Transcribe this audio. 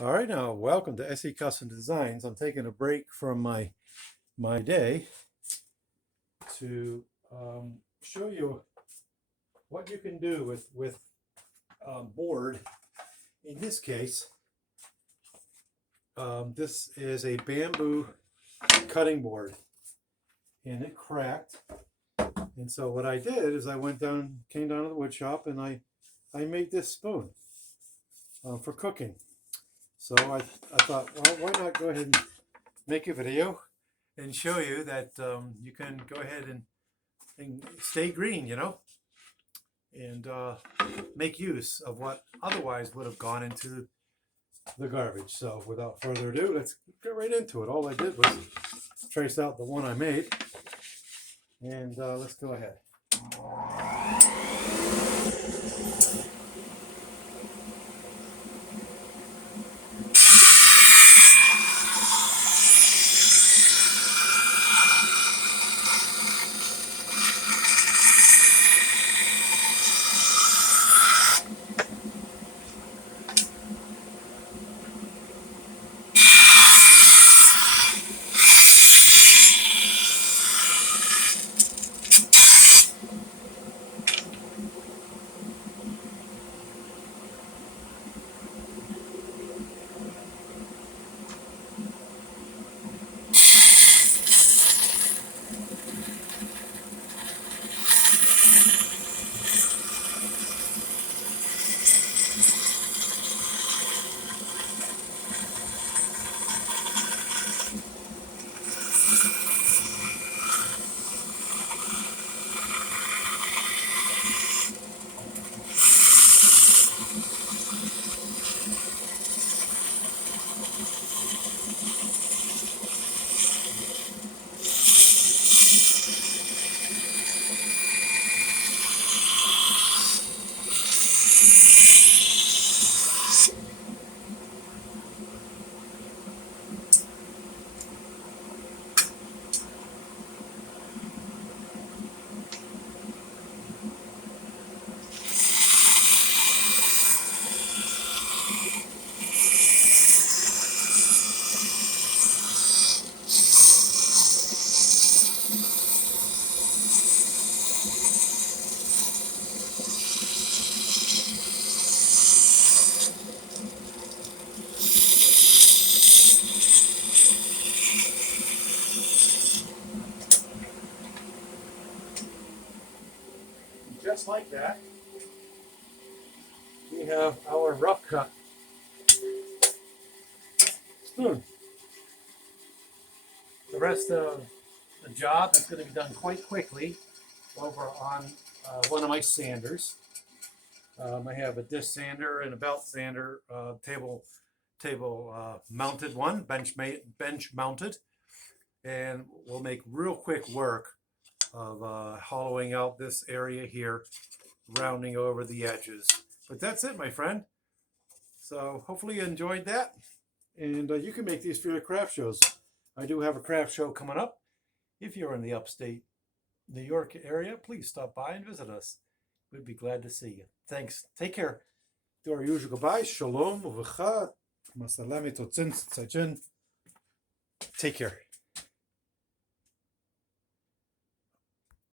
All right, now welcome to SE Custom Designs. I'm taking a break from my day to show you what you can do with board. In this case, this is a bamboo cutting board, and it cracked. And so what I did is I came down to the wood shop, and I made this spoon for cooking. So I thought, well, why not go ahead and make a video and show you that you can go ahead and stay green, and make use of what otherwise would have gone into the garbage. So without further ado, let's get right into it. All I did was trace out the one I made, and let's go ahead. Just like that, we have our rough cut spoon. The rest of the job is going to be done quite quickly over on one of my sanders. I have a disc sander and a belt sander, table mounted one, bench mounted, and we'll make real quick work of hollowing out this area here, rounding over the edges. But that's it, my friend. So hopefully you enjoyed that, and you can make these for your craft shows. I do have a craft show coming up. If you're in the upstate New York area, please stop by and visit us. We'd be glad to see you. Thanks. Take care. Do our usual goodbye. Shalom uvracha. Masalami totzin tzajin. Take care.